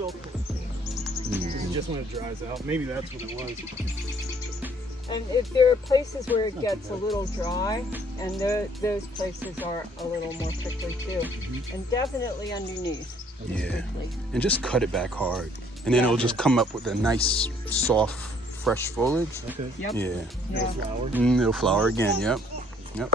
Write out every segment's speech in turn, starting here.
little crazy. Just when it dries out. Maybe that's what it was. And if there are places where it gets a little dry, and those places are a little more prickly too. And definitely underneath. Yeah. And just cut it back hard. And then it'll just come up with a nice, soft, fresh foliage. Okay. Yep. Yeah. It'll flower. It'll flower again, yep. You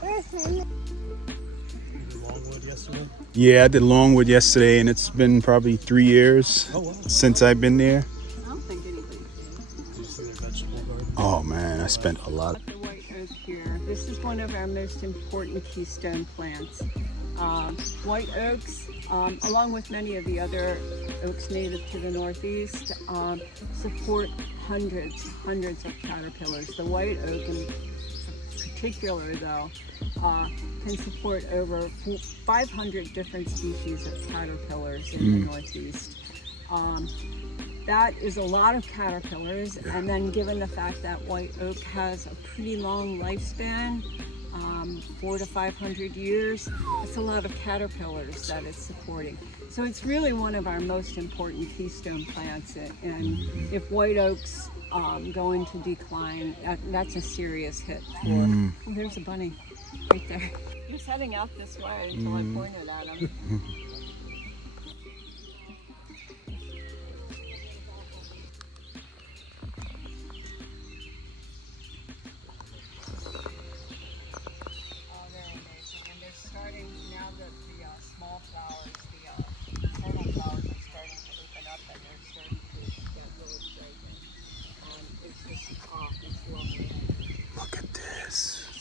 did longwood yesterday? Yeah, I did longwood yesterday, and it's been probably 3 years since I've been there. I don't think anybody Did you see their vegetable garden? Oh man, I spent a lot. The white oak here. This is one of our most important keystone plants. White oaks, along with many of the other oaks native to the Northeast, support hundreds of caterpillars. The white oak in particular, though, can support over 500 different species of caterpillars in the Northeast. That is a lot of caterpillars, and then given the fact that white oak has a pretty long lifespan, 400 to 500 years, it's a lot of caterpillars that it's supporting. So it's really one of our most important keystone plants, and if white oaks go into decline, that's a serious hit for, oh, there's a bunny right there. He was heading out this way until I pointed at him.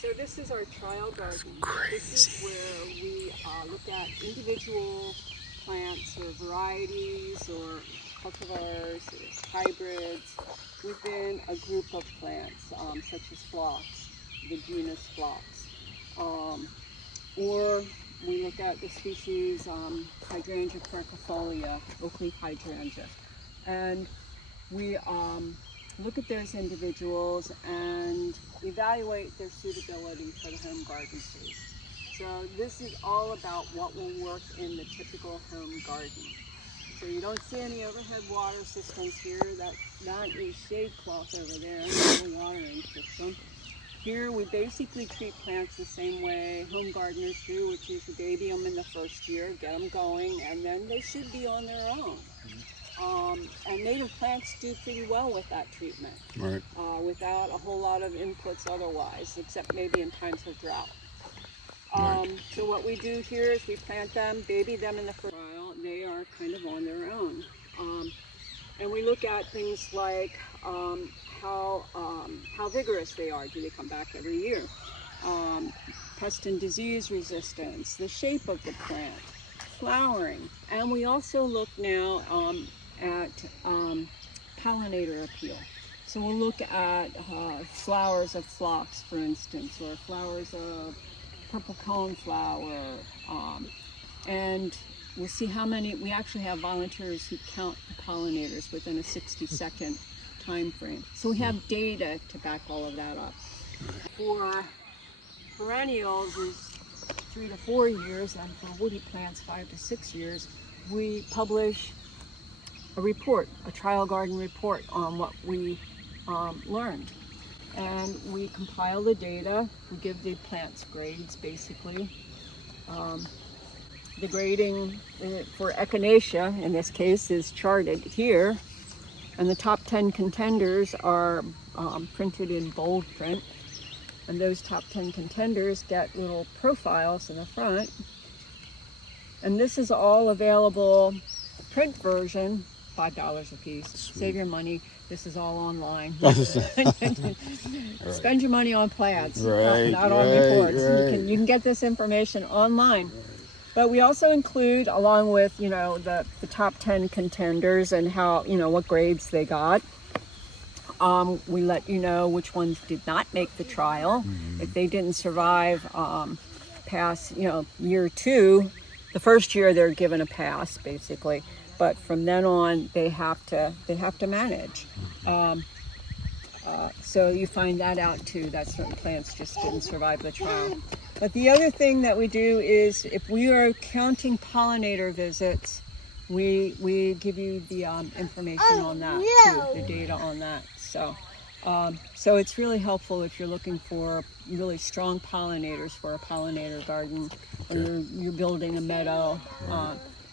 So this is our trial garden. This is where we look at individual plants or varieties or cultivars, or hybrids within a group of plants, such as phlox, the genus phlox. Or we look at the species Hydrangea quercifolia, oak leaf hydrangea. And we look at those individuals and evaluate their suitability for the home garden space. So this is all about what will work in the typical home garden. So you don't see any overhead water systems here. That is shade cloth over there, a watering system. Here we basically treat plants the same way home gardeners do, which is you baby them in the first year, get them going, and then they should be on their own. And native plants do pretty well with that treatment, Right. Without a whole lot of inputs otherwise, except maybe in times of drought. So what we do here is we plant them, baby them in the first trial, they are kind of on their own. And we look at things like how vigorous they are. Do they come back every year? Pest and disease resistance, the shape of the plant, flowering. And we also look now at pollinator appeal. So we'll look at flowers of phlox, for instance, or flowers of purple coneflower, and we'll see how many. We actually have volunteers who count the pollinators within a 60-second time frame. So we have data to back all of that up. For perennials is 3 to 4 years, and for woody plants 5 to 6 years. We publish a report, a trial garden report on what we learned. And we compile the data, we give the plants grades basically. The grading for echinacea, in this case, is charted here. And the top 10 contenders are printed in bold print. And those top 10 contenders get little profiles in the front. And this is all available, print version, $5 a piece. Sweet. Save your money. This is all online. Spend your money on plants, not on reports. Right. You can get this information online. But we also include, along with the top 10 contenders and how what grades they got. We let you know which ones did not make the trial. If they didn't survive past year 2, the first year they're given a pass basically. But from then on, they have to manage. So you find that out too, that certain plants just didn't survive the trial. But the other thing that we do is if we are counting pollinator visits, we give you the information on that too, the data on that. So it's really helpful if you're looking for really strong pollinators for a pollinator garden, or you're building a meadow.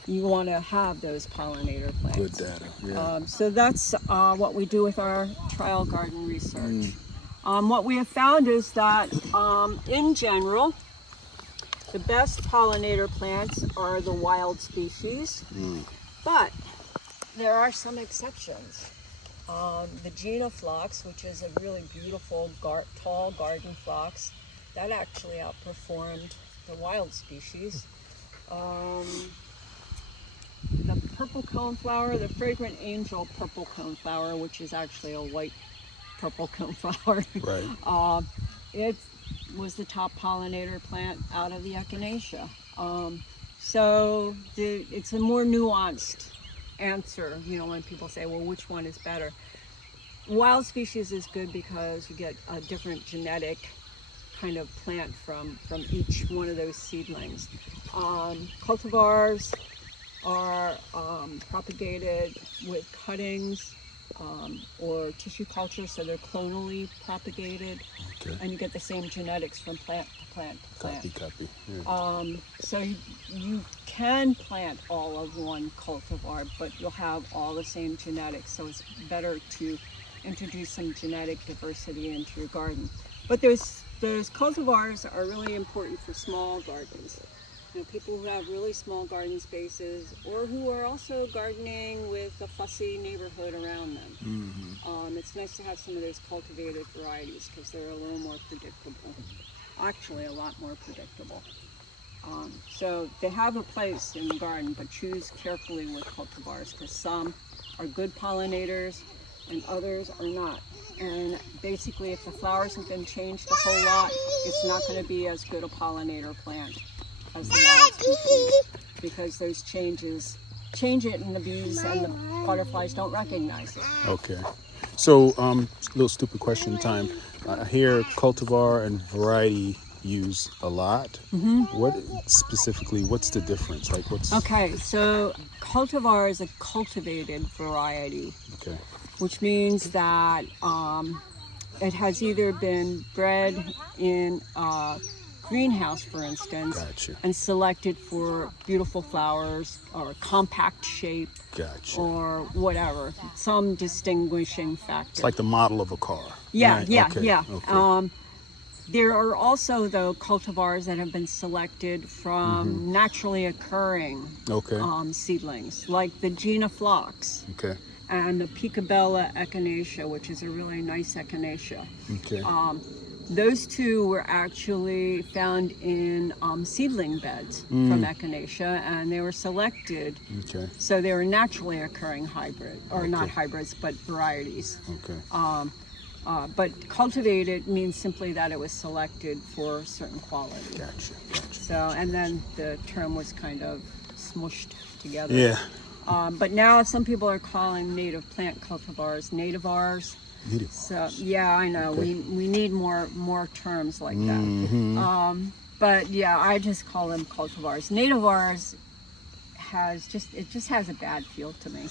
You want to have those pollinator plants. Good data. Yeah. So that's what we do with our trial garden research. What we have found is that in general, the best pollinator plants are the wild species, but there are some exceptions. The Gina phlox, which is a really beautiful tall garden phlox, that actually outperformed the wild species. The purple coneflower, the fragrant angel purple coneflower, which is actually a white purple coneflower, Right. it was the top pollinator plant out of the echinacea. So it's a more nuanced answer, when people say, well, which one is better? Wild species is good because you get a different genetic kind of plant from each one of those seedlings. Cultivars are propagated with cuttings or tissue culture, so they're clonally propagated, and you get the same genetics from plant to plant to plant. Copy. Yeah. So you can plant all of one cultivar, but you'll have all the same genetics, so it's better to introduce some genetic diversity into your garden. But those cultivars are really important for small gardens. People who have really small garden spaces, or who are also gardening with a fussy neighborhood around them. It's nice to have some of those cultivated varieties because they're a little more predictable. Actually, a lot more predictable. So they have a place in the garden, but choose carefully with cultivars because some are good pollinators and others are not. And basically, if the flowers have been changed a whole lot, it's not going to be as good a pollinator plant as the wild species, because those changes change it and the bees and the butterflies don't recognize it. Okay. So, little stupid question time. I hear cultivar and variety used a lot. What specifically, what's the difference? Like what's... Okay, so cultivar is a cultivated variety. Okay. Which means that it has either been bred in a greenhouse, for instance, Gotcha. and selected for beautiful flowers or compact shape, Gotcha. or whatever, some distinguishing factor. It's like the model of a car. Yeah, Right. yeah, Okay. yeah. Okay. There are also, though, cultivars that have been selected from naturally occurring seedlings, like the Gina phlox. Okay. And the Picabella echinacea, which is a really nice echinacea. Okay. Those two were actually found in seedling beds from echinacea, and they were selected. Okay. So they were naturally occurring hybrid, or not hybrids, but varieties. Okay. But cultivated means simply that it was selected for certain quality. Gotcha. So, and then the term was kind of smushed together. Yeah. But now some people are calling native plant cultivars nativars. So yeah, I know we need more terms like that. But yeah, I just call them cultivars. Nativars just has a bad feel to me.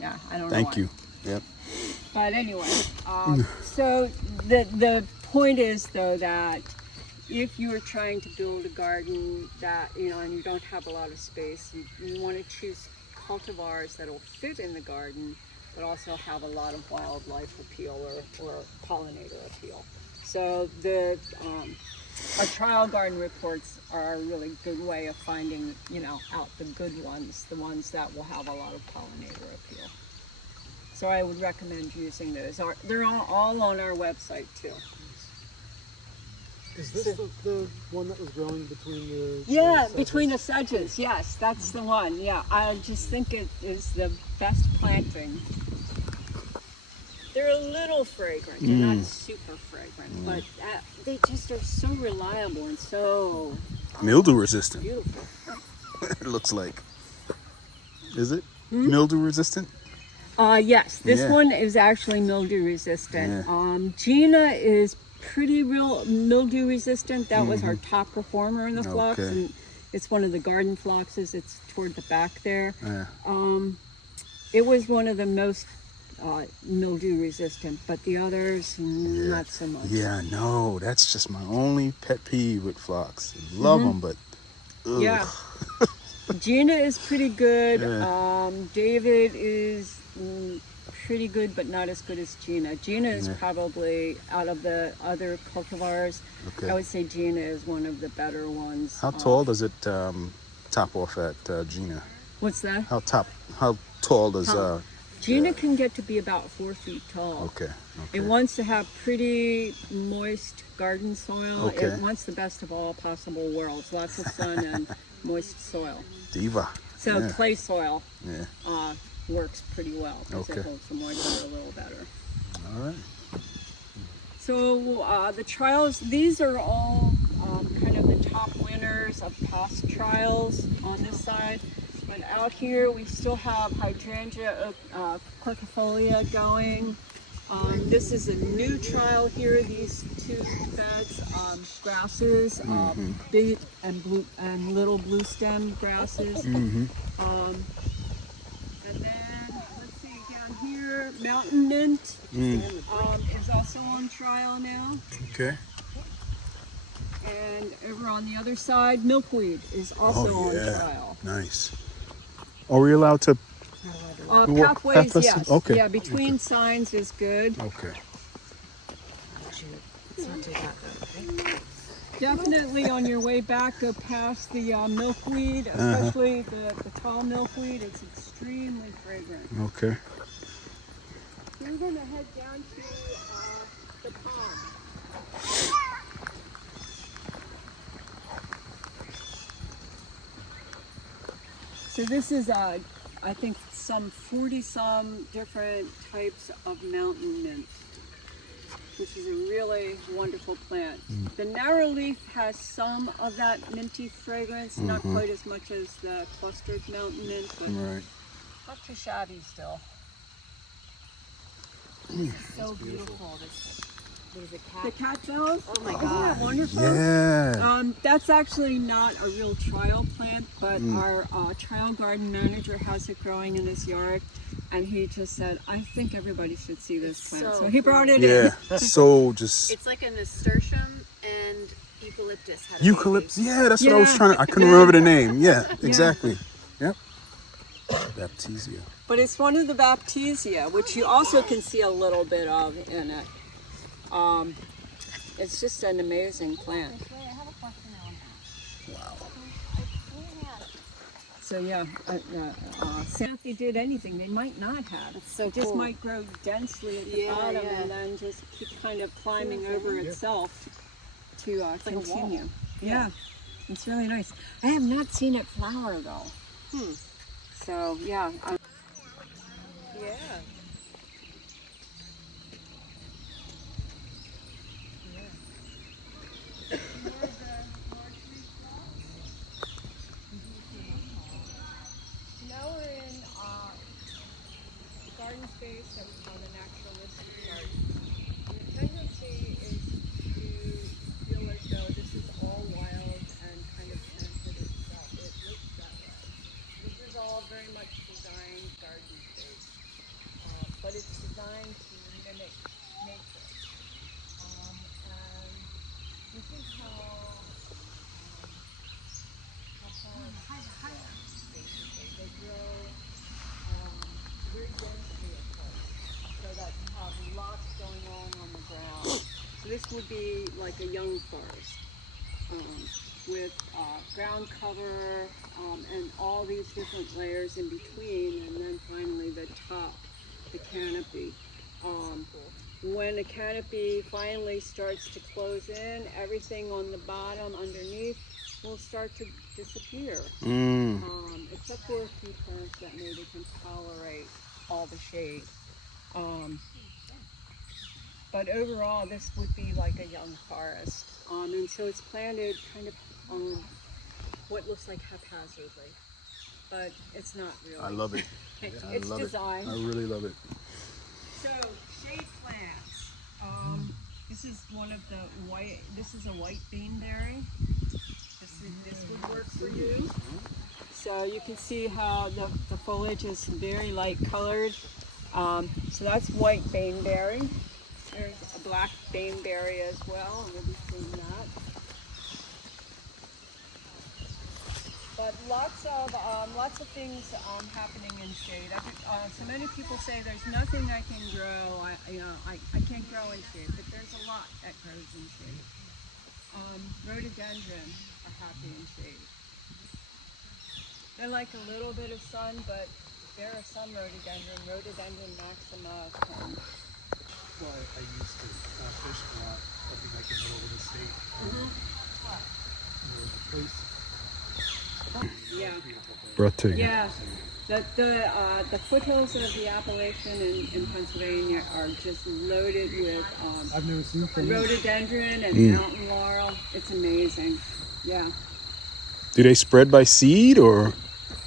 Yeah, I don't know. Thank why. you. Yep. But anyway, so the point is though that if you are trying to build a garden that, and you don't have a lot of space, you want to choose cultivars that will fit in the garden, but also have a lot of wildlife appeal or pollinator appeal. So our trial garden reports are a really good way of finding, out the good ones, the ones that will have a lot of pollinator appeal. So I would recommend using those. They're all on our website too. Is this the one that was growing between the... Yeah, between the sedges. Yes, that's the one. Yeah, I just think it is the best planting. They're a little fragrant. They're not super fragrant, but they just are so reliable and so Mildew resistant. beautiful. It looks like. Is it mildew resistant? Yes, this one is actually mildew resistant. Gina is pretty real mildew resistant. That was our top performer in the phlox, It's one of the garden phloxes. It's toward the back there. Yeah. It was one of the most mildew resistant, but the others, not so much. Yeah, no, that's just my only pet peeve with phlox. Love them, but ugh. Yeah. Gina is pretty good. Yeah. David is pretty good, but not as good as Gina. Gina is Yeah. probably, out of the other cultivars, Okay. I would say Gina is one of the better ones. How tall does it top off at Gina? What's that? How tall does Gina yeah. can get to be about 4 feet tall. Okay. It wants to have pretty moist garden soil. Okay. It wants the best of all possible worlds. Lots of sun and moist soil. Diva. So Yeah. clay soil Yeah. works pretty well because Okay. it holds the moisture a little better. All right. So the trials, these are all kind of the top winners of past trials on this side. But out here we still have hydrangea corkifolia going. This is a new trial here, these two beds, grasses, big and blue and little blue stem grasses. And then, let's see, down here, mountain mint is also on trial now. Okay. And over on the other side, milkweed is also on trial. Nice. Are we allowed to? Pathways, pathways? yes. Okay. Yeah, between signs is good. Okay. Let's not do that though, okay? Definitely on your way back, go past the milkweed, especially the tall milkweed. It's extremely fragrant. Okay. So we're going to head down to the pond. So this is, I think, some 40-some different types of mountain mint, which is a really wonderful plant. The narrow leaf has some of that minty fragrance, not quite as much as the clustered mountain mint, but Right. not too shabby still. So beautiful. This, what is it, The cat? cat bells? Oh my Isn't God. that wonderful? Yeah. That's actually not a real trial plant, but our trial garden manager has it growing in his yard, and he just said, I think everybody should see this plant. so So he brought it Yeah. in. So just It's like a nasturtium and eucalyptus. Had a eucalyptus. baby. Yeah, that's what I was Yeah. trying to. I couldn't remember the name. Yeah, exactly. Yep. Baptisia. But it's one of the Baptisia, which you also can see a little bit of in it. It's just an amazing plant. Wow. So yeah, if they did anything, they might not have. That's so It just cool. might grow densely at the Yeah, bottom yeah. and then just keep kind of climbing over itself to like a wall. continue. Yeah, it's really nice. I have not seen it flower though. So yeah. Yeah. Now we're in garden space that we call the naturalistic garden. And the tendency is to feel as though this is all wild and kind of planted itself. It looks that way. This is all very much designed garden space, but it's designed to mimic nature. And this is how they grow very densely apart, so that you have lots going on the ground. So this would be like a young forest with ground cover and all these different layers in between, and then finally the top, the canopy. When a canopy finally starts to close in, everything on the bottom underneath will start to disappear. Except for a few plants that maybe can tolerate all the shade. But overall, this would be like a young forest. And so it's planted kind of what looks like haphazardly, but it's not really. I love it. It's I love designed. it. I really love it. So shade plants. This is one of the white. This is a white beanberry. This this would work for you. So you can see how the foliage is very light colored. So that's white baneberry. There's a black baneberry as well, and we'll be seeing that. But lots of things happening in shade. So many people say there's nothing I can grow. I can't grow in shade, but there's a lot that grows in shade. Rhododendron are happy in shade. They like a little bit of sun, but there are some rhododendron maxima. That's why I used to fish a lot. I think I can go over the state. There was a place. Yeah. Breathtaking. Yeah. The foothills of the Appalachian in Pennsylvania are just loaded with I've never seen things. rhododendron and mountain laurel. It's amazing. Yeah. Do they spread by seed, or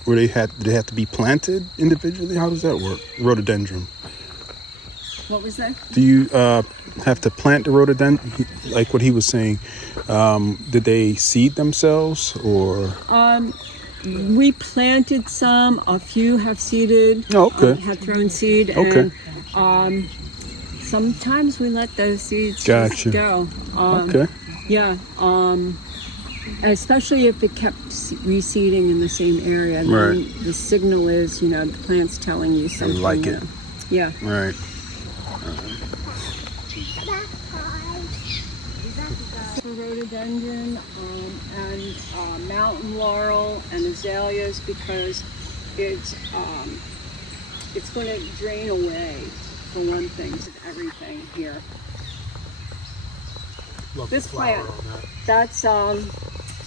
do they have to be planted individually? How does that work? Rhododendron. What was that? Do you have to plant the rhododendron, like what he was saying? Did they seed themselves, or? We planted some. A few have seeded. Oh, okay. Have thrown seed. Okay. And sometimes we let those seeds Gotcha. just go. Okay. Yeah. Especially if it kept reseeding in the same area. Then Right. the signal is, the plant's telling you something. like it. Yeah. Right. For rhododendron and mountain laurel and azaleas, because it's going to drain away, for one thing, everything here. Love This the flower plant, on that. that's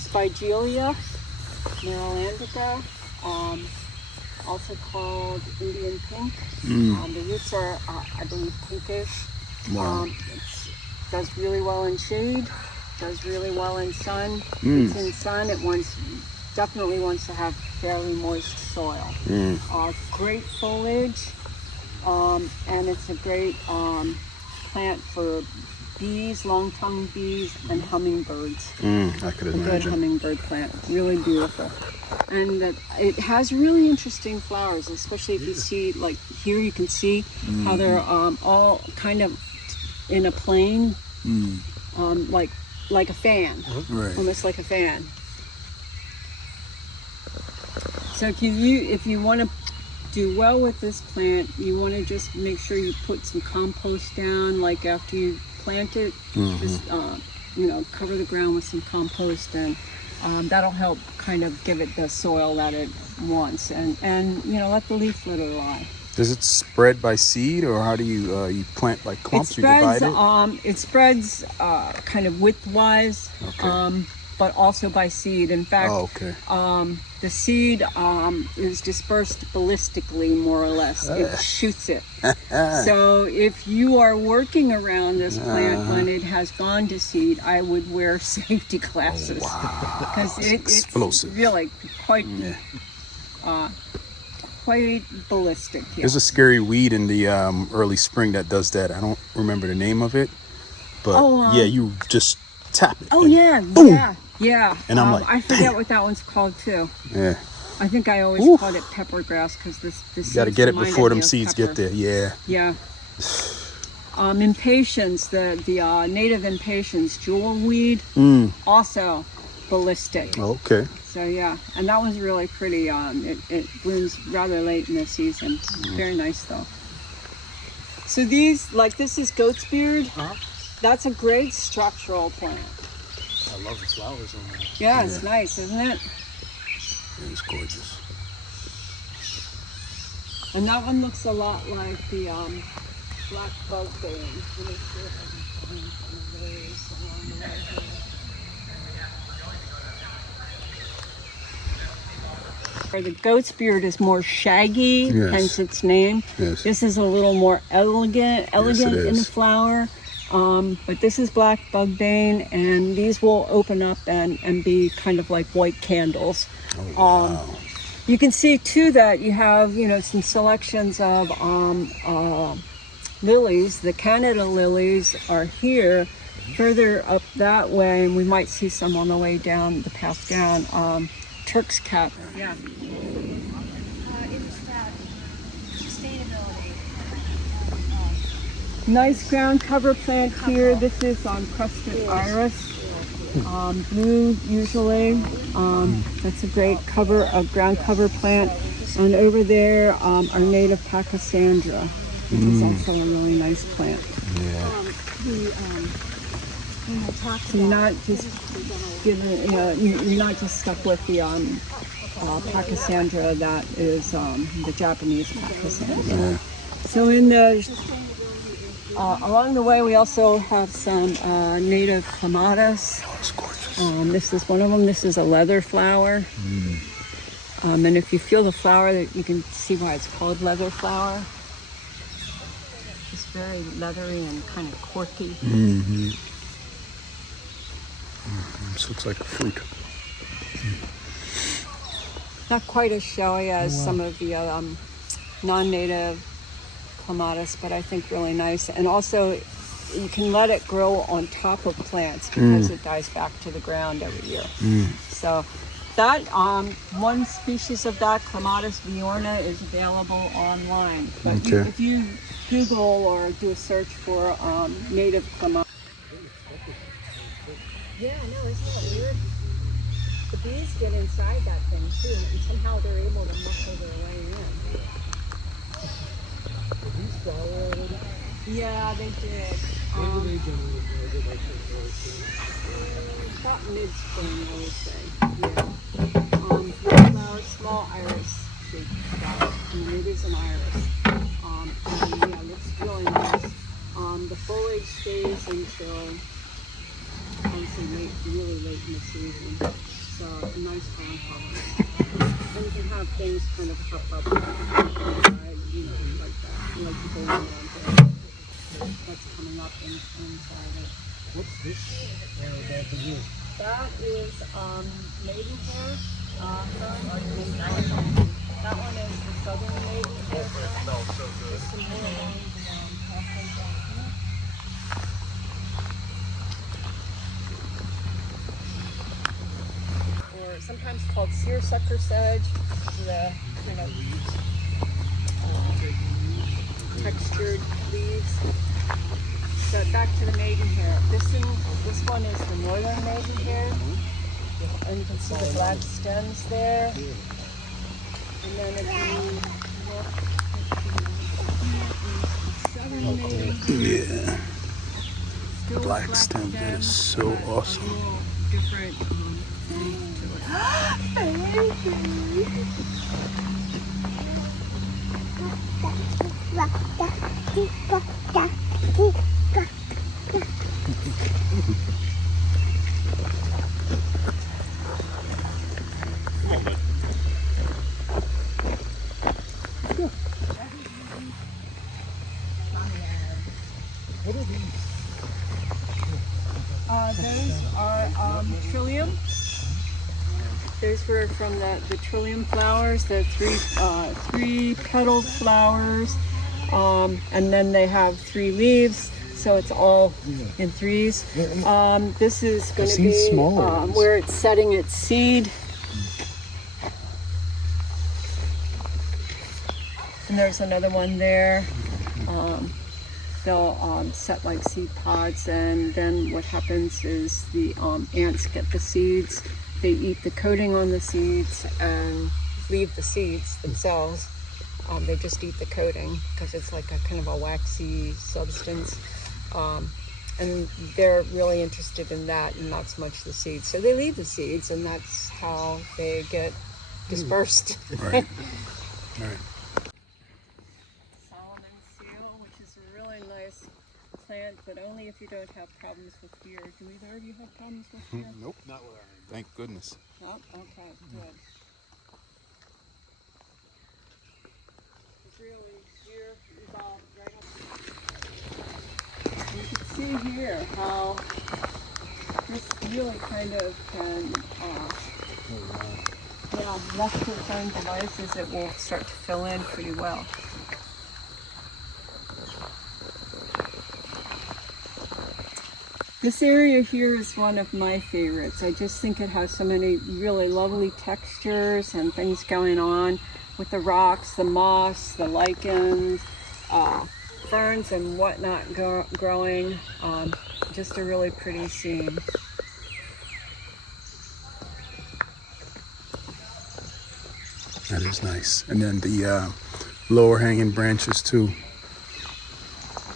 Spigelia marilandica, also called Indian pink. The roots are, I believe, pinkish. Wow. It does really well in shade, does really well in sun. If it's in sun, it definitely wants to have fairly moist soil. Great foliage, and it's a great plant for bees, long-tongued bees, and hummingbirds. I could A good imagine. hummingbird plant, really beautiful. And it has really interesting flowers, especially if you see, like here you can see how they're all kind of in a plane, like a fan, Right. almost like a fan. So if you want to do well with this plant, you want to just make sure you put some compost down, like after you plant it, just cover the ground with some compost, and that'll help kind of give it the soil that it wants, and let the leaf litter lie. Does it spread by seed, or how do you plant by clumps? You divide it? It spreads kind of widthwise, Okay. but also by seed. In fact, okay. the seed is dispersed ballistically, more or less. It shoots it. So if you are working around this plant when it has gone to seed, I would wear safety glasses. Because it's explosive. really quite ballistic. Yeah. There's a scary weed in the early spring that does that. I don't remember the name of it, but yeah, you just tap it. Oh and yeah, boom. yeah. And I'm like, I forget what that one's called too. Yeah. I think I always called it pepper grass because this You got to get it before them seeds get there. Yeah. Yeah. Impatiens, the native impatiens, jewel weed, also ballistic. Okay. So yeah, and that one's really pretty. It blooms rather late in the season. Very nice though. So this is goat's beard. That's a great structural plant. I love the flowers on that. Yeah, it's nice, isn't it? Yeah, it's gorgeous. And that one looks a lot like the black bug bane. Let me see if I can find some of those along the way here. Where the goat's beard is more shaggy, Yes. hence its name. Yes. This is a little more elegant it in the is. flower. But this is black bug bane, and these will open up and be kind of like white candles. Wow. You can see too that you have, some selections of lilies. The Canada lilies are here, further up that way, and we might see some on the way down the path down. Turk's cap. Yeah. It's that sustainability. Nice ground cover plant here. This is crested iris. Blue usually. That's a great ground cover plant. And over there, our native Pachysandra, which is also a really nice plant. So you're not just you're not just stuck with the Pachysandra that is the Japanese Pachysandra. So in the along the way, we also have some native clematis. It's gorgeous. This is one of them. This is a leather flower. And if you feel the flower, you can see why it's called leather flower. It's very leathery and kind of corky. This looks like a fruit. Not quite as showy as some of the non-native clematis, but I think really nice. And also, you can let it grow on top of plants because it dies back to the ground every year. So that one species of that, Clematis viorna, is available online. But if you Google or do a search for native clematis. Yeah, I know, isn't that weird? The bees get inside that thing too, and somehow they're able to muscle their way in. The bees flower already? Yeah, they did. When do they generally flower? Is it like About mid-spring, I would say. Yeah. White flower, small iris shaped flower. I mean, it is an iris. And yeah, it looks really nice. The foliage stays until really late in the season. So a nice ground cover. And you can have things kind of pop up, like that, like the golden one that's coming up inside it. what's this? That is maidenhair fern. That one is the southern maidenhair fern. There's some more along the pathway down here. Or sometimes called seersucker sedge. The kind of textured leaves. So back to the maidenhair. This one is the northern maidenhair. And you can see the black stems there. And then if you look at the southern maidenhair. Yeah. Black stem, that is so awesome. Different What are these? those are trillium. Those were from the trillium flowers, the three petaled flowers, and then they have 3 leaves, so it's all in threes. This is going to be where it's setting its seed. And there's another one there. They'll set like seed pods, and then what happens is the ants get the seeds. They eat the coating on the seeds and leave the seeds themselves. They just eat the coating because it's like a kind of a waxy substance. And they're really interested in that and not so much the seeds. So they leave the seeds, and that's how they get dispersed. Right. Right. Plant, but only if you don't have problems with deer. Do either of you have problems with deer? Nope, not with our. Thank goodness. No? Okay, good. It's really deer evolved right up. You can see here how this really kind of can, left to its own devices, it will start to fill in pretty well. This area here is one of my favorites. I just think it has so many really lovely textures and things going on with the rocks, the moss, the lichens, ferns and whatnot growing. Just a really pretty scene. That is nice. And then the lower hanging branches too.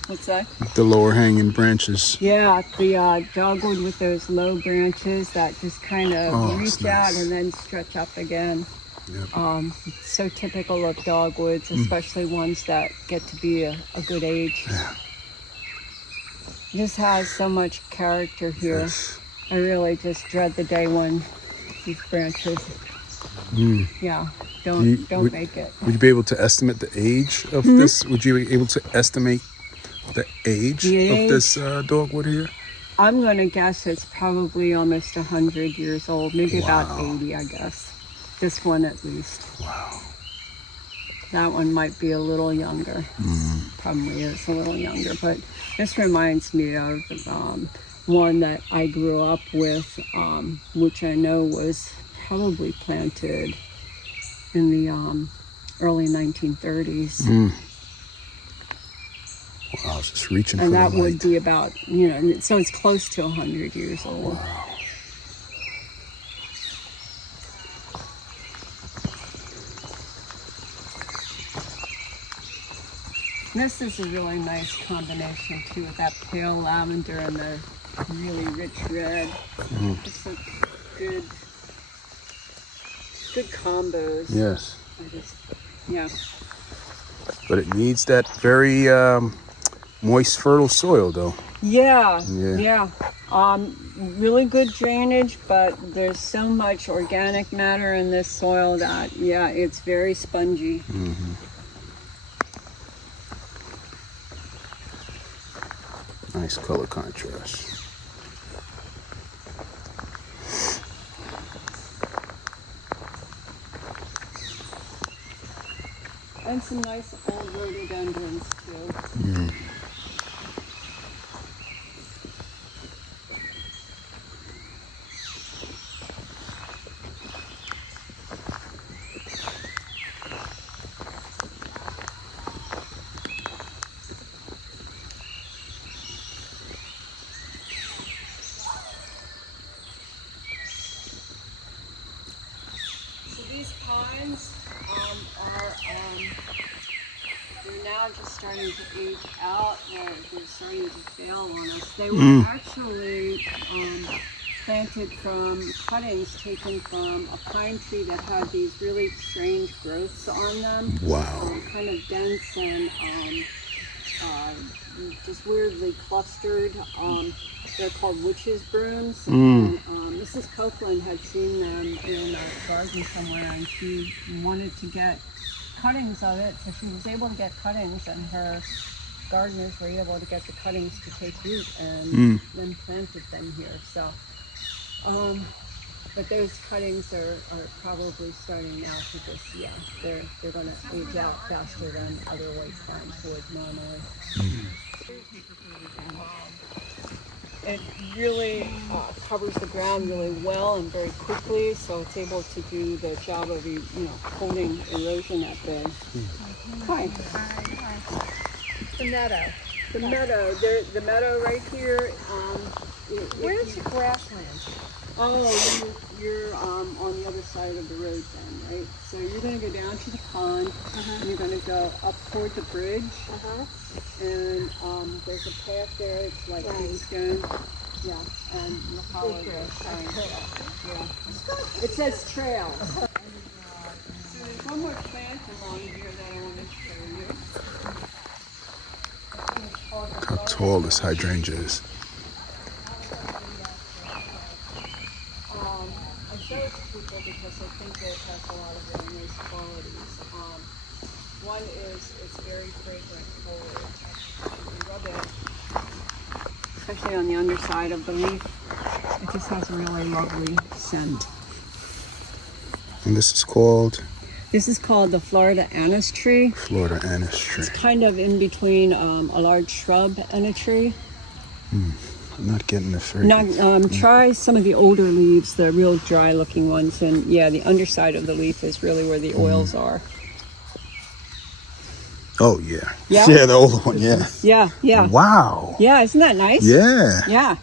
What's that? The lower hanging branches. Yeah, the dogwood with those low branches that just kind of it's reach out nice. and then stretch up again. Yep. It's so typical of dogwoods, especially ones that get to be a good age. Yeah. Just has so much character here. Yes. I really just dread the day when these branches, yeah, don't make it. Would you be able to estimate the age of this? Would you be able to estimate the age of this dogwood here? I'm going to guess it's probably almost 100 years old, maybe about 80, I guess. This one at least. Wow. That one might be a little younger. Probably is a little younger, but this reminds me of one that I grew up with, which I know was probably planted in the early 1930s. Wow, I was just reaching And for that the light. would be about, so it's close to 100 years old. Wow. This is a really nice combination too, with that pale lavender and the really rich red. It's a good combos. Yes. Yeah. But it needs that very moist, fertile soil, though. Yeah. Yeah. Really good drainage, but there's so much organic matter in this soil that, yeah, it's very spongy. Nice color contrast. And some nice old rhododendrons too. So these pines they're now just starting to age out. They're starting to fail on us. They were actually planted from cuttings taken from a pine tree that had these really strange growths on them. Wow. Kind of dense and just weirdly clustered. They're called witch's brooms. And, Mrs. Copeland had seen them in a garden somewhere, and she wanted to get cuttings of it, so she was able to get cuttings, and her gardeners were able to get the cuttings to take root and then planted them here. So, but those cuttings are probably starting now to just, they're going to age out faster than other white pines would normally. It really covers the ground really well and very quickly, so it's able to do the job of holding erosion at bay. Hi. The meadow. The meadow. The meadow right here. Where's the grassland? Oh, you're on the other side of the road then, right? So you're going to go down to the pond, and you're going to go up toward the bridge. And there's a path there. It's like big stone. Yeah, and you'll follow the sign. Yeah. It says trail. So there's one more plant along here that I want to show you. Look how tall this hydrangea is. I show it to people because I think it has a lot of really nice qualities. One is it's very fragrant foliage. You rub it, especially on the underside of the leaf, it just has a really lovely scent. And this is called This is called the Florida anise tree. Florida anise tree. It's kind of in between a large shrub and a tree. I'm not getting the figure. Not, try some of the older leaves, the real dry looking ones, and yeah, the underside of the leaf is really where the oils are. Oh yeah. Yeah? Yeah, the older one. Yeah. Yeah, yeah. Wow. Yeah, isn't that nice? Yeah. Yeah.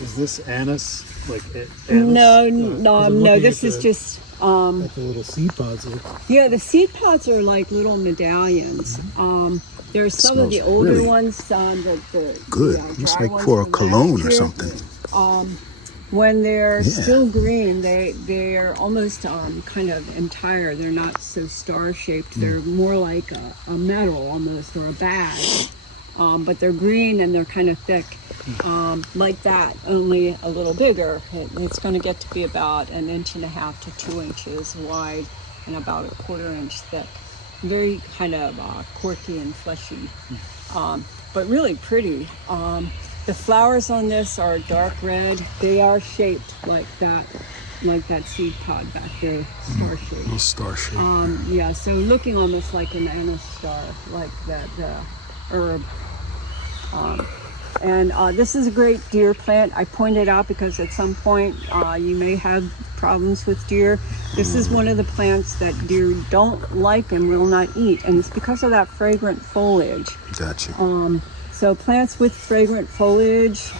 Is this anise? Like anise? No, 'Cause no, I'm no, looking this at is the- just, Like the little seed pods. yeah, the seed pods are like little medallions. There's some of the Smells older really ones, the Good. the, It's dry like ones for a from cologne last or year. something. When they're Yeah. still green, they're almost kind of entire. They're not so star shaped. They're more like a medal almost, or a badge. But they're green and they're kind of thick, like that, only a little bigger. It's going to get to be about 1.5 to 2 inches wide and about 1/4 inch thick. Very kind of quirky and fleshy, but really pretty. The flowers on this are dark red. They are shaped like that seed pod back there, star shaped. Little star shape. Yeah, so looking almost like an anise star, like that herb. And this is a great deer plant. I pointed out because at some point you may have problems with deer. This is one of the plants that deer don't like and will not eat, and it's because of that fragrant foliage. Gotcha. So plants with fragrant foliage,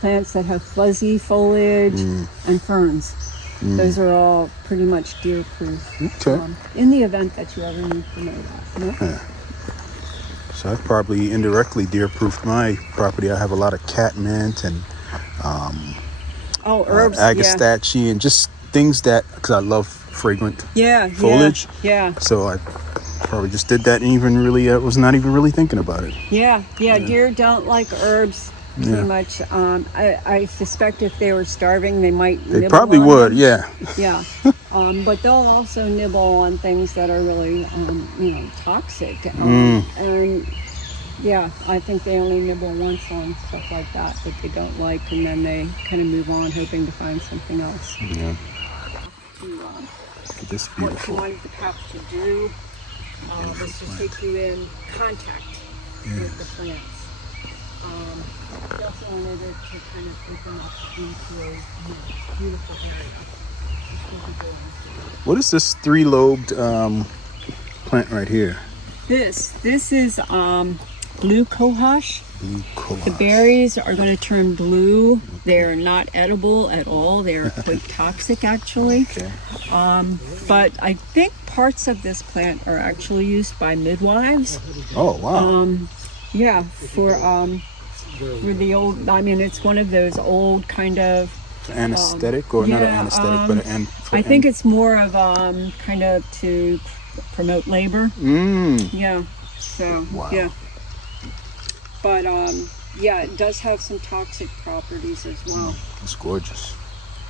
plants that have fuzzy foliage, and ferns. Those are all pretty much deer proof. Okay. In the event that you ever need to know that. You know? So I've probably indirectly deer-proofed my property. I have a lot of catmint and Herbs. agastache and just things that, because I love fragrant Yeah. foliage. Yeah. So I probably just did that and even really was not even really thinking about it. Yeah. Deer don't like herbs too Yeah. much. I suspect if they were starving, they might. They nibble probably on would, them. yeah. Yeah. But they'll also nibble on things that are really, toxic. And yeah, I think they only nibble once on stuff like that they don't like, and then they kind of move on, hoping to find something else. Yeah. To, Look at this what you beautiful. wanted the path to do was to take you in contact with the plants. We also wanted it to kind of open up into a beautiful area. What is this 3-lobed plant right here? This is blue cohosh. Blue cohosh. The berries are going to turn blue. They're not edible at all. They're quite toxic, actually. Okay. But I think parts of this plant are actually used by midwives. Oh, wow. Yeah, for the old. I mean, it's one of those old kind of. Anesthetic, or not an yeah, anesthetic, but I think it's more of kind of to promote labor. Yeah. So Wow. yeah. But yeah, it does have some toxic properties as well. It's gorgeous.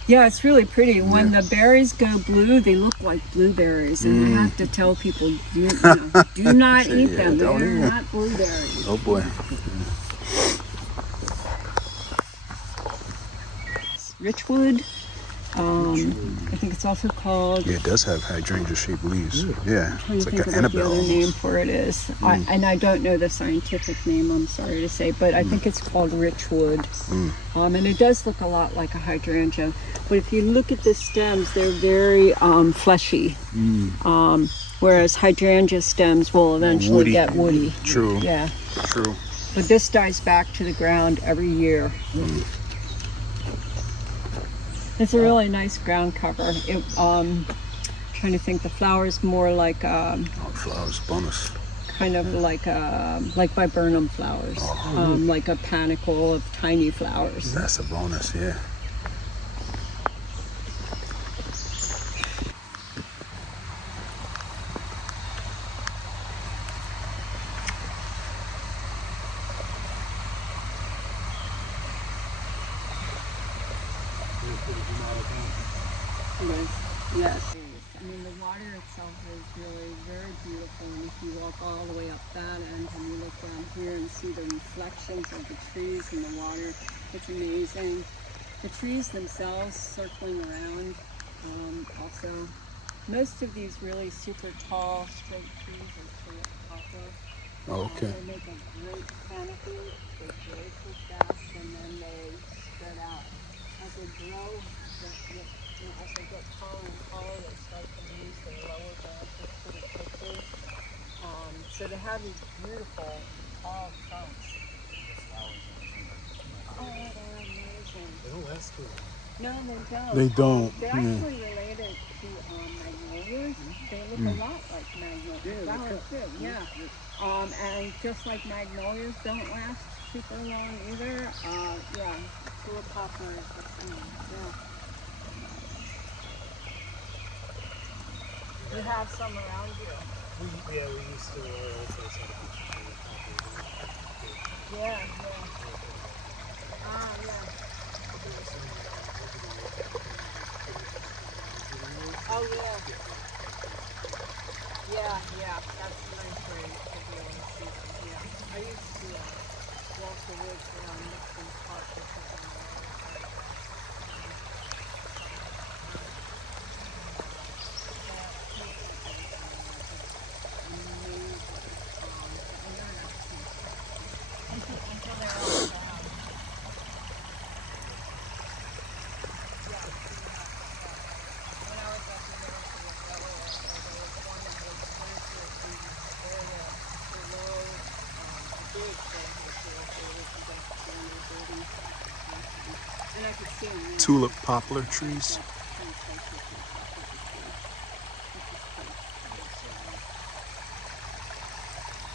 Yeah, it's really pretty. When the berries go blue, they look like blueberries, and I have to tell people, do not eat them. don't They're eat 'em. not blueberries. Oh boy. Richwood. I think it's also called. Yeah, it does have hydrangea-shaped leaves. Yeah, I'm it's trying like to an think of what the Annabelle other name almost. for it is. And I don't know the scientific name, I'm sorry to say, but I think it's called Richwood. And it does look a lot like a hydrangea. But if you look at the stems, they're very fleshy. Whereas hydrangea stems will eventually Woody. get woody. True. Yeah. True. But this dies back to the ground every year. It's a really nice ground cover. Trying to think, the flowers more like Oh, flowers, bonus. kind of like viburnum flowers, like a panicle of tiny flowers. That's a bonus, yeah. Yes. I mean, the water itself is really very beautiful, and if you walk all the way up that end and you look down here and see the reflections of the trees in the water, it's amazing. The trees themselves circling around, also. Most of these really super tall, straight trees are straight poplar. Okay. They make a great canopy. They grow so fast, and then they spread out. As they grow, as they get taller and taller, they start to lose their lower branches pretty quickly. So they have these beautiful tall trunks. Oh, they're amazing. They don't last too long. No, they don't. They don't. They're actually related to magnolias. They look a lot like magnolias. Flowers too, yeah. And just like magnolias don't last super long either. Yeah, tulip poplar is the same. Yeah. You have some around you. We used to also set up a Yeah, yeah. Yeah. Oh, yeah. Yeah. That's a nice way to be able to see them. Yeah. I used to walk the woods around Nixon Park, which is on the other side of it. Until they're all around. When I was at the University of Delaware, there was one in Woodland area below a bridge that I had to walk over to get to the building. And I could see them. Tulip poplar trees.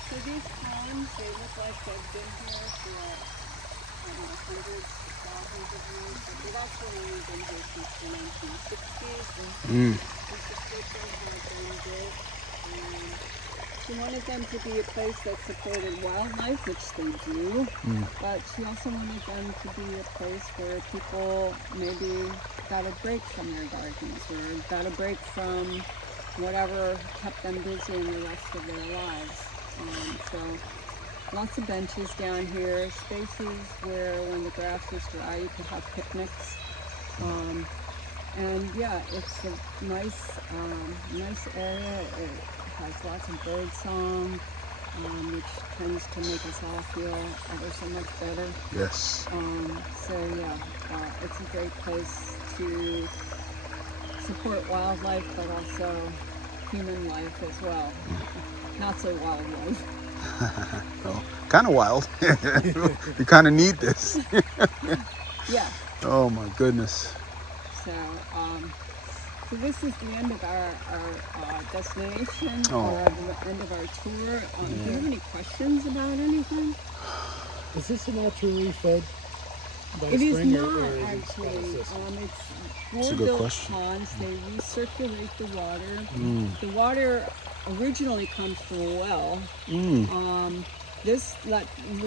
So these ponds, they look like they've been here for, I don't know, hundreds, thousands of years, but they've actually only been here since the 1960s. And this is pictures that they did. She wanted them to be a place that supported wildlife, which they do, but she also wanted them to be a place where people maybe got a break from their gardens or got a break from whatever kept them busy in the rest of their lives. So lots of benches down here, spaces where when the grass is dry you can have picnics. And yeah, it's a nice area. It has lots of bird song, which tends to make us all feel ever so much better. Yes. So yeah, it's a great place to support wildlife, but also human life as well. Not so wildlife. Well, kind of wild. You kind of need this. Yeah. Oh my goodness. So, so this is the end of our destination, Oh. or the end of our tour. Do you have any questions about anything? Is this a naturally fed by It is spring not or is it actually. by system? It's a good four-built question. ponds. They recirculate the water. The water originally comes from a well. We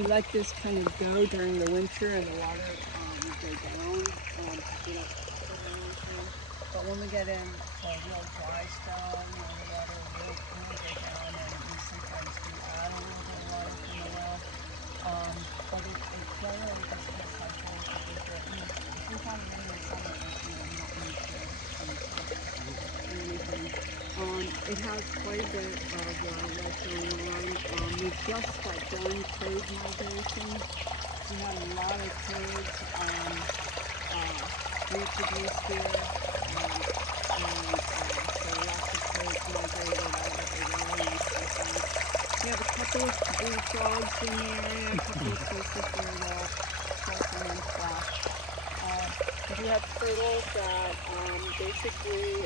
let this kind of go during the winter, and the water would go down. But when we get in real dry spell, the water will go down, and we sometimes do add a little bit of water from the well. But it generally just gets like this. Sometime in the summer, not anything. It has quite a bit of wildlife going on. We just got done toad migration. We had a lot of toads reproduced here. So lots of toads migrated out of the valley and stuff. We have a couple of bullfrogs in the area, a couple of places where they'll kill some and splash. We have turtles that basically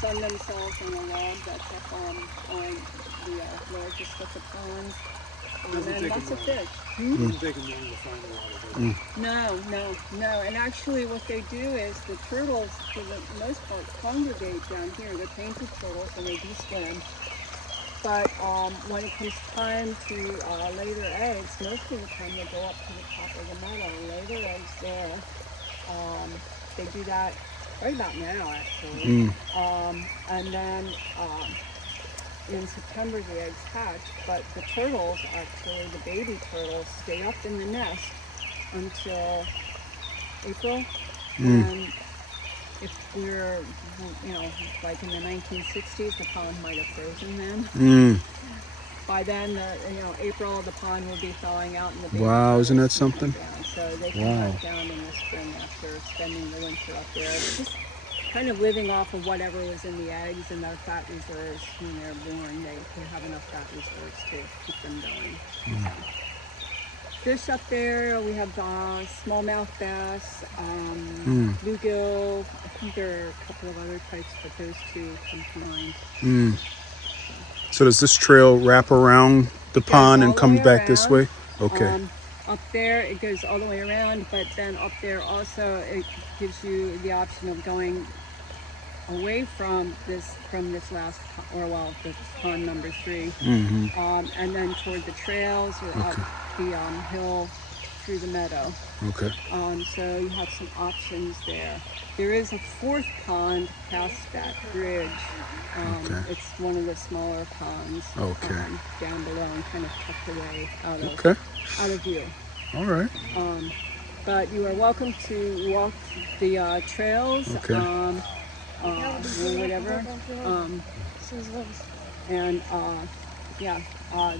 sun themselves on a log that's up on the largest of the ponds. And lots of fish. Doesn't take them long to find the water, does it? No. And actually what they do is the turtles, for the most part, congregate down here. They're painted turtles and they do swim. But when it comes time to lay their eggs, most of the time they go up to the top of the meadow and lay their eggs there. They do that right about now, actually. And then in September the eggs hatch, but the turtles, actually, the baby turtles, stay up in the nest until April. And if we're, like in the 1960s, the pond might have frozen then. by then, April, the pond will be thawing out in the baby Wow, isn't that birds will come something? down. So they come Wow. back down in the spring after spending the winter up there. It's just kind of living off of whatever was in the eggs and their fat reserves when they're born. They have enough fat reserves to keep them going. Fish up there, we have smallmouth bass, bluegill. I think there are a couple of other types, but those two come to mind. So does this trail wrap around the pond and all the comes way back this around. way? Okay. Up there, it goes all the way around, but then up there also, it gives you the option of going away from this last, this pond number 3, and then toward the trails or up the hill through the meadow. Okay. So you have some options there. There is a 4th pond past that bridge. It's one of the smaller ponds down below and kind of tucked away out of view. All right. But you are welcome to walk the trails. Or whatever.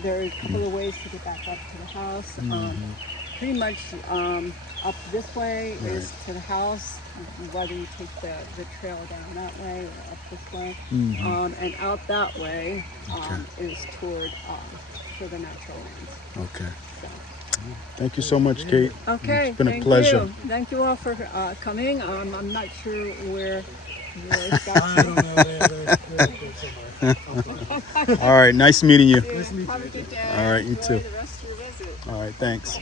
There are a couple of ways to get back up to the house. Pretty much up this way is to the house, whether you take the trail down that way or up this way. And out that way is toward the natural lands. Okay. Thank you so much, Kate. Okay, it's been a thank pleasure. you. Thank you all for coming. I'm not sure where you're I don't know. They're somewhere. All right, nice meeting you. Have a good day. All right, you Enjoy too. the rest of your visit. All right, thanks.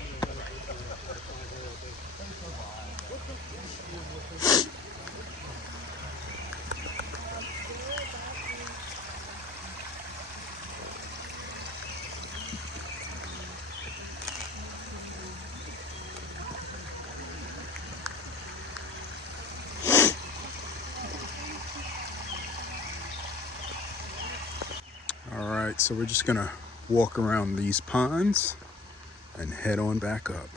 All right, so we're just gonna walk around these ponds and head on back up.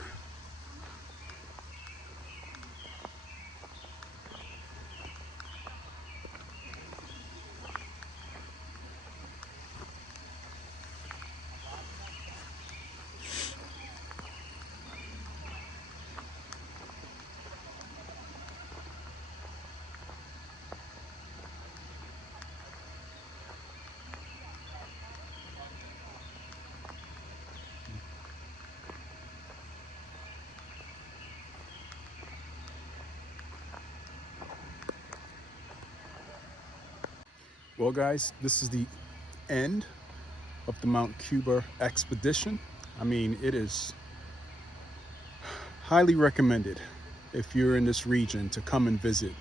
Well, guys, this is the end of the Mount Cuba expedition. I mean, it is highly recommended if you're in this region to come and visit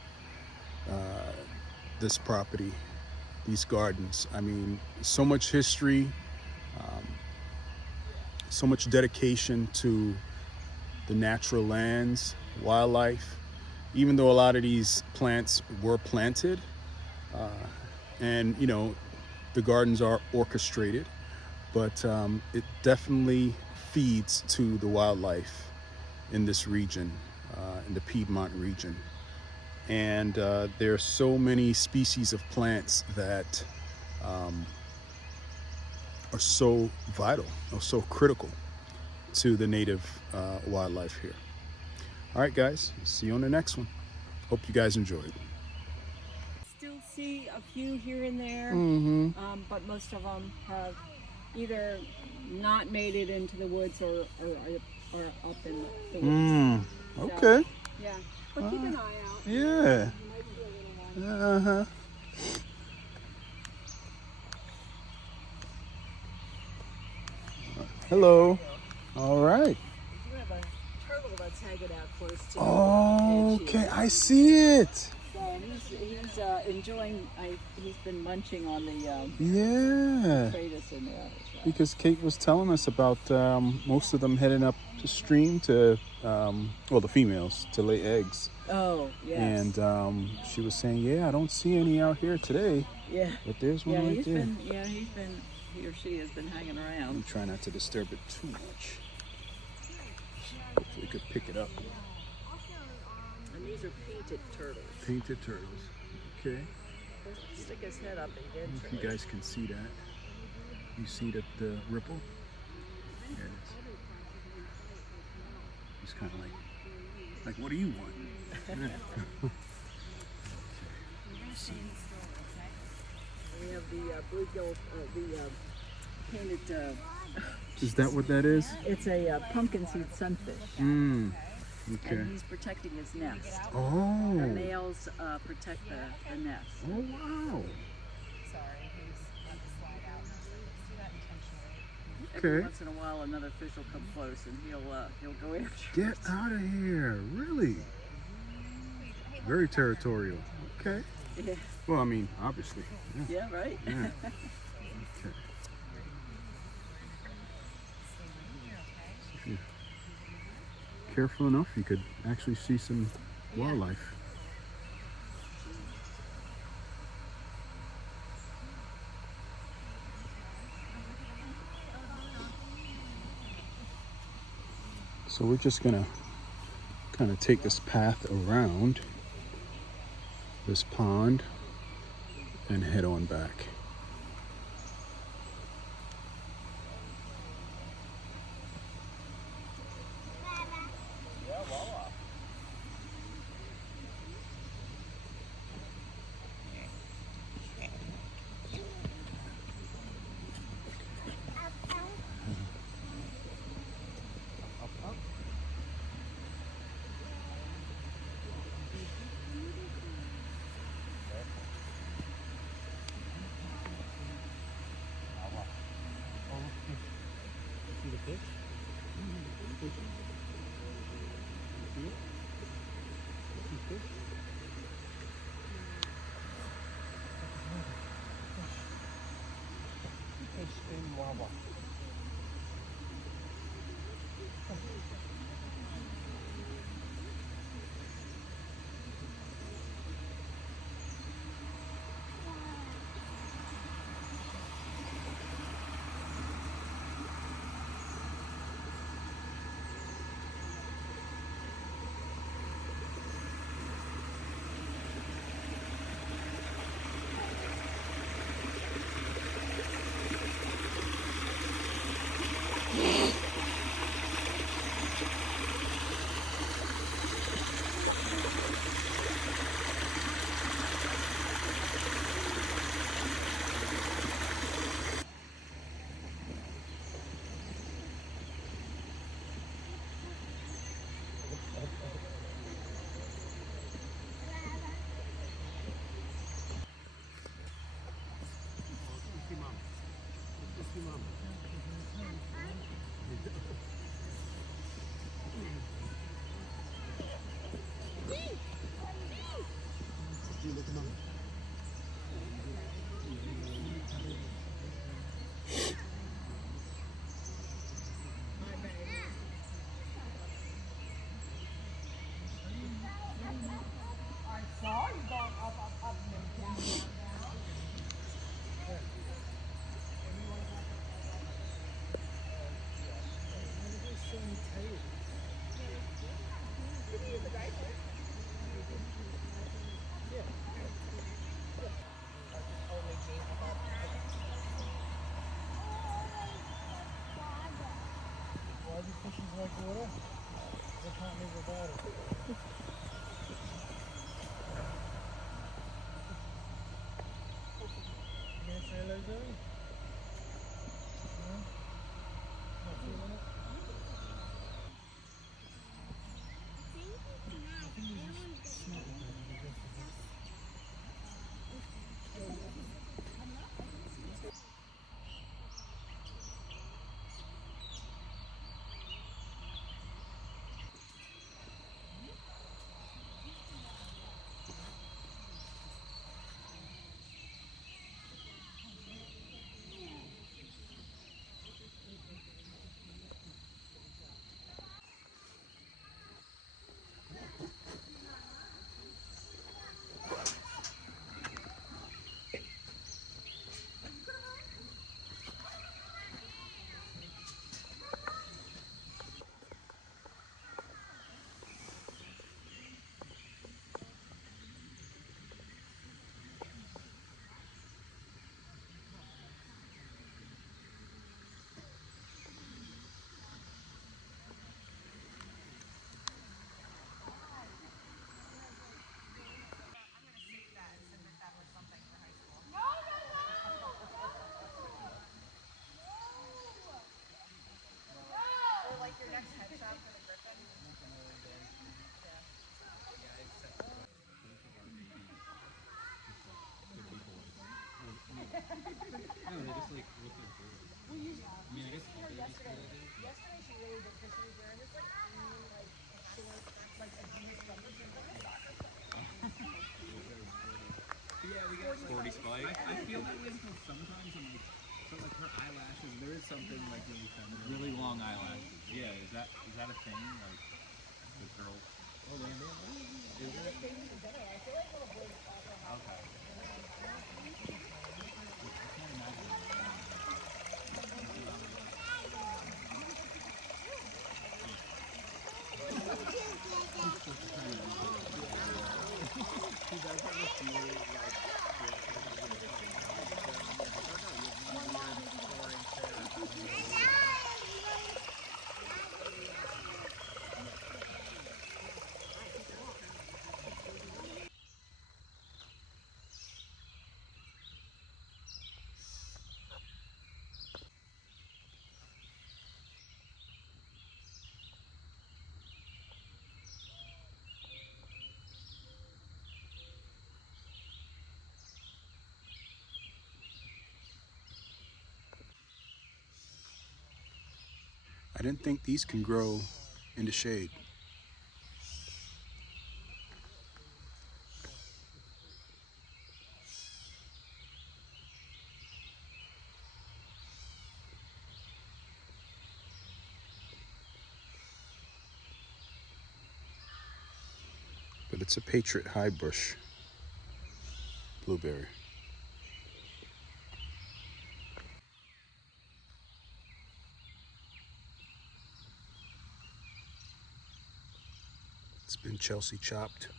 this property, these gardens. I mean, so much history, so much dedication to the natural lands, wildlife. Even though a lot of these plants were planted, and the gardens are orchestrated, but it definitely feeds to the wildlife in this region, in the Piedmont region. And there are so many species of plants that are so vital, or so critical to the native wildlife here. All right, guys, see you on the next one. Hope you guys enjoyed. Still see a few here and there, but most of them have either not made it into the woods or up in the woods. Okay. Yeah, but keep an eye out. Yeah. You might see a little one. Hello. All right. We have a turtle that's hanging out close to Oh, the edge okay, here. I see it. So he's enjoying. He's been munching on the Yeah. potatoes in there. So. Because Kate was telling us about most of them heading up the stream to, the females to lay eggs. Oh, yes. And she was saying, yeah, I don't see any out here today. Yeah. But there's one right there. He or she has been hanging around. I'm trying not to disturb it too much. Hopefully we could pick it up. And these are painted turtles. Painted turtles. Okay. Stick his head up and get If you guys can see that. You see the ripple? There it is. He's kind of like, what do you want? We have the bluegill, painted. Is that what that is? It's a pumpkin seed sunfish, Okay. and he's protecting his nest. Oh. The males protect the nest. Oh wow. Every Okay. once in a while, another fish will come close, and he'll go after. Get out of here! Really? Very territorial. Okay. Yeah. Well, I mean, obviously. Yeah. Yeah. Right. Yeah. Okay. If you're careful enough, you could actually see some wildlife. So we're just gonna kind of take this path around this pond and head on back. Sporty spike. I feel that way until sometimes I'm like, but like her eyelashes, there is something like really feminine. Really long eyelashes. Yeah, is that a thing? Like with girls? Oh, man. Is it? Okay. I can't imagine. She does have a few like. I didn't think these can grow in the shade. But it's a Patriot high bush blueberry. It's been Chelsea chopped.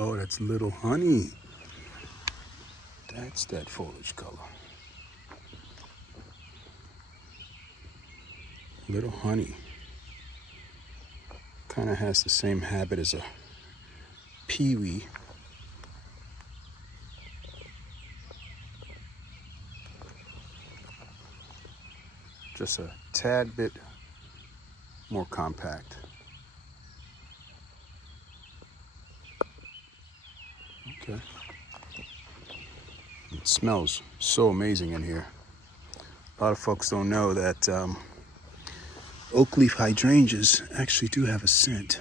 Oh, that's little honey. That's that foliage color. Little honey. Kind of has the same habit as a peewee. Just a tad bit more compact. Okay. It smells so amazing in here. A lot of folks don't know that oak leaf hydrangeas actually do have a scent.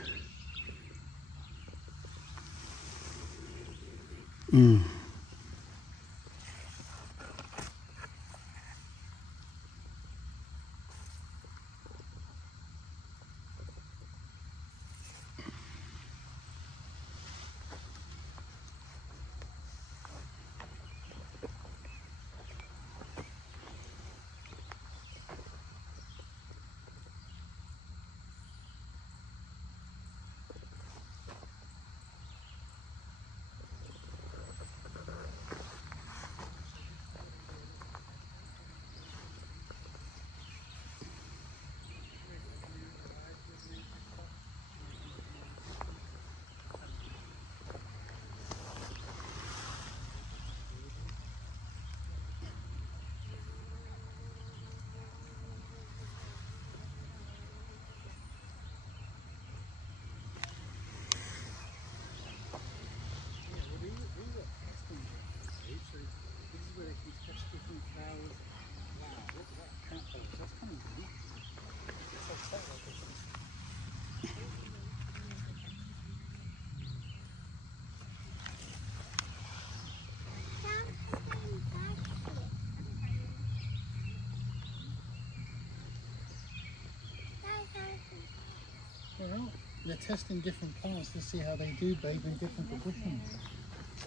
They're testing different plants to see how they do, babe, in different conditions.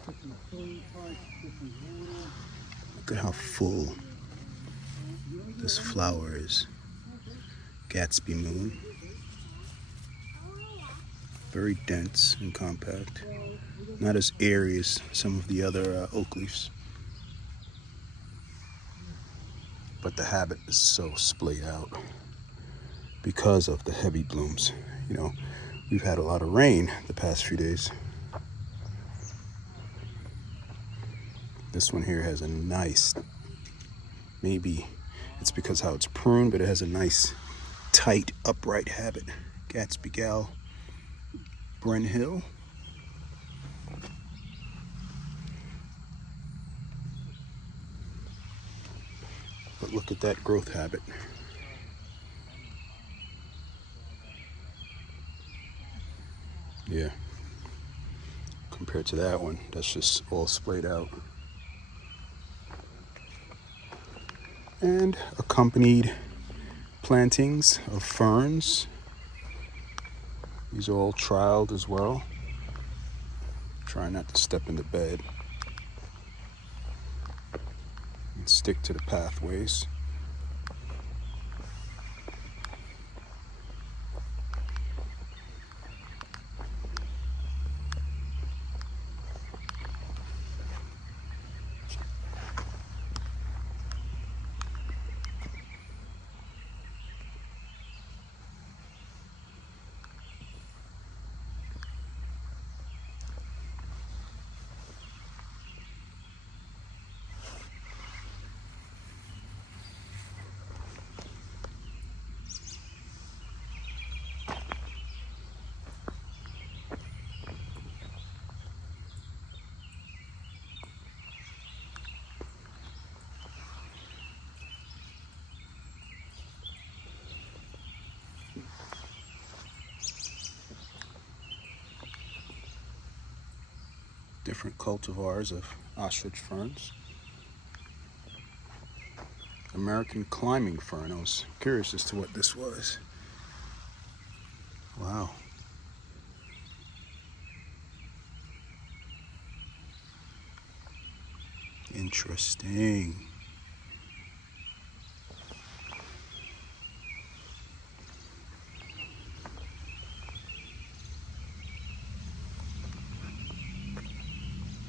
Different soil types, different water. Look at how full this flower is. Gatsby moon. Very dense and compact. Not as airy as some of the other oak leaves. But the habit is so splayed out because of the heavy blooms. You know, we've had a lot of rain the past few days. This one here has a nice, maybe it's because how it's pruned, but it has a nice, tight, upright habit. Gatsby Gal, Bren Hill. But look at that growth habit. Yeah. Compared to that one, that's just all splayed out. And accompanied plantings of ferns. These are all trialed as well. Try not to step in the bed. And stick to the pathways. Different cultivars of ostrich ferns. American climbing fern. I was curious as to what this was. Wow. Interesting.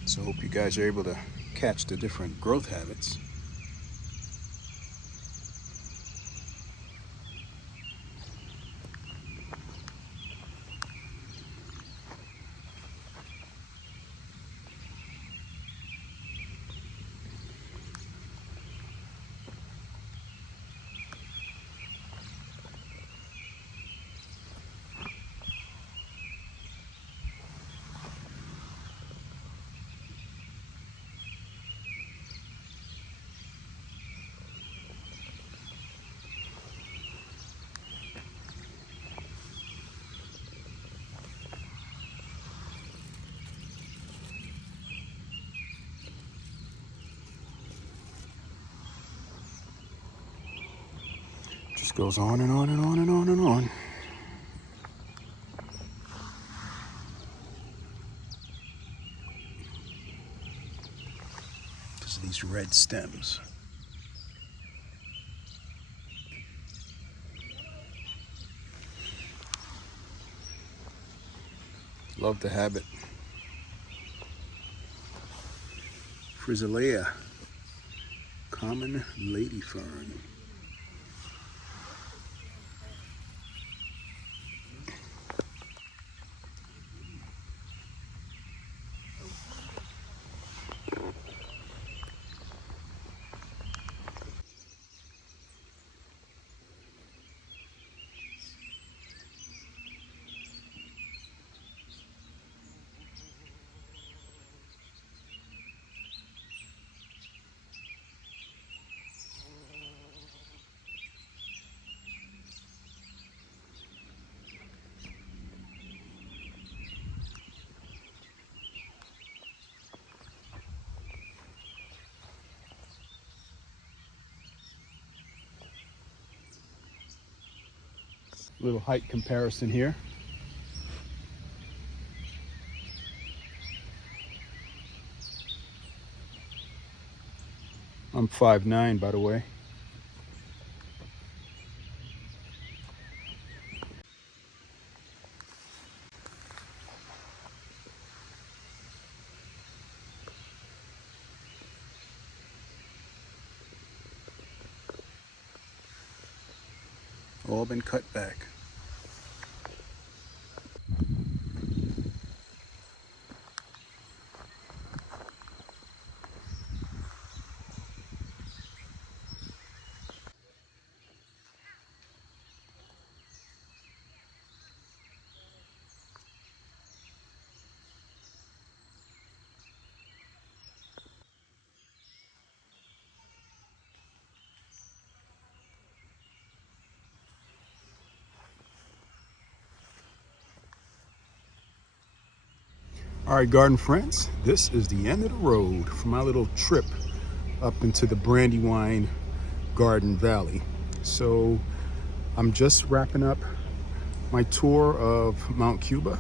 So I hope you guys are able to catch the different growth habits. Just goes on and on and on and on and on. Because of these red stems. Love the habit. Frizzalea, common lady fern. Little height comparison here. 5'9", by the way. All been cut back. All right, garden friends, this is the end of the road for my little trip up into the Brandywine Garden Valley. So I'm just wrapping up my tour of Mount Cuba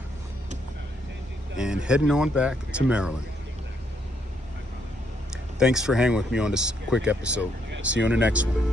and heading on back to Maryland. Thanks for hanging with me on this quick episode. See you on the next one.